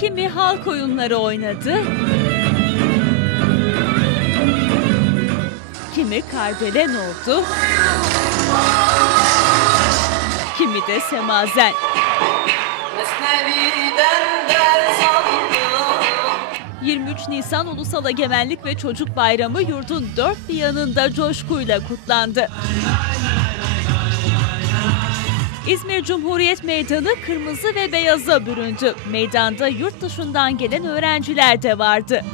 kimi halk oyunları oynadı. Kimi kardelen oldu. Kimi de semazen. Mesnevi'den ders aldım 23 Nisan Ulusal Egemenlik ve Çocuk Bayramı yurdun dört bir yanında coşkuyla kutlandı. İzmir Cumhuriyet Meydanı kırmızı ve beyaza büründü. Meydanda yurt dışından gelen öğrenciler de vardı.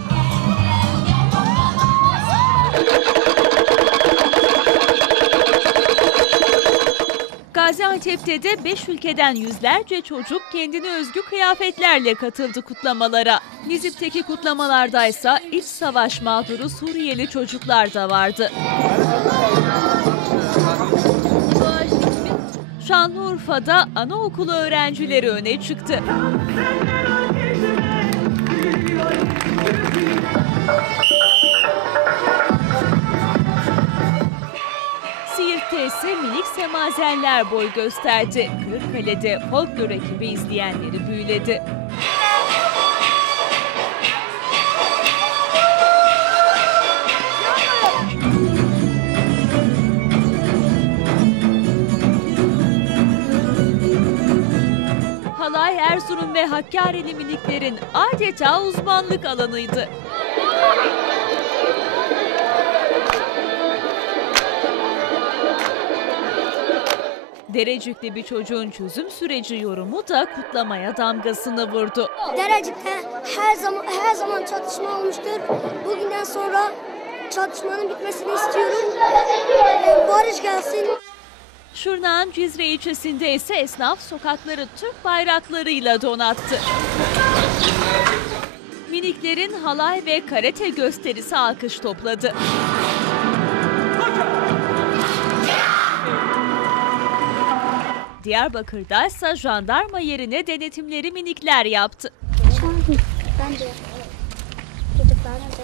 Gaziantep'te de 5 ülkeden yüzlerce çocuk kendine özgü kıyafetlerle katıldı kutlamalara. Nizip'teki kutlamalardaysa iç savaş mağduru Suriyeli çocuklar da vardı. Şanlıurfa'da anaokulu öğrencileri öne çıktı. Siirt'te minik semazenler boy gösterdi. Kırıkkale'de folklor ekibi izleyenleri büyüledi. Erzurum ve Hakkari'li miniklerin adeta uzmanlık alanıydı. Derecikli bir çocuğun çözüm süreci yorumu da kutlamaya damgasını vurdu. Derecik'te her zaman her zaman çatışma olmuştur. Bugünden sonra çatışmanın bitmesini istiyorum. Ee, Barış gelsin. Şırnak'ın Cizre ilçesinde ise esnaf sokakları Türk bayraklarıyla donattı. Miniklerin halay ve karate gösterisi alkış topladı. Diyarbakır'da ise jandarma yerine denetimleri minikler yaptı. Ben de çocuklarla da.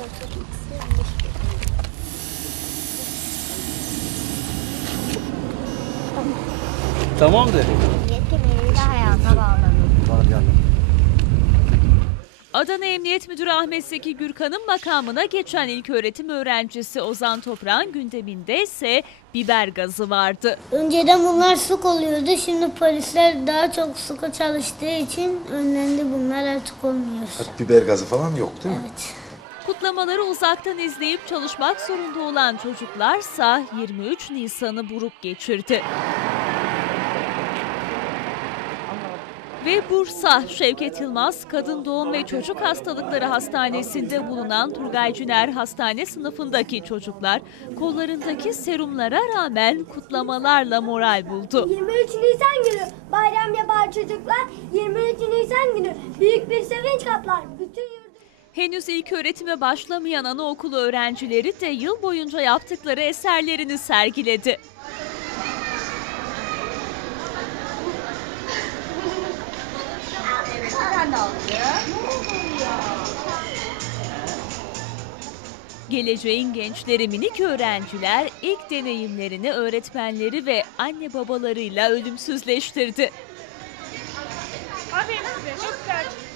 Hayata bağlanıyor. Adana Emniyet Müdürü Ahmet Zeki Gürkan'ın makamına geçen ilköğretim öğrencisi Ozan Toprağ'ın gündeminde ise biber gazı vardı. Önceden bunlar sık oluyordu. Şimdi polisler daha çok sıkı çalıştığı için önlendi bunlar artık olmuyor. Biber gazı falan yok değil mi? Evet. Kutlamaları uzaktan izleyip çalışmak zorunda olan çocuklarsa 23 Nisan'ı buruk geçirdi. Ve Bursa Şevket Yılmaz Kadın Doğum ve Çocuk Hastalıkları Hastanesi'nde bulunan Turgay Cüner Hastane sınıfındaki çocuklar kollarındaki serumlara rağmen kutlamalarla moral buldu. 23 Nisan günü bayram yapar çocuklar. 23 Nisan günü büyük bir sevinç kaplar. Bütün Henüz ilk öğretime başlamayan anaokulu öğrencileri de yıl boyunca yaptıkları eserlerini sergiledi. Geleceğin gençleri minik öğrenciler ilk deneyimlerini öğretmenleri ve anne babalarıyla ölümsüzleştirdi. Aferin size. Çok güzel.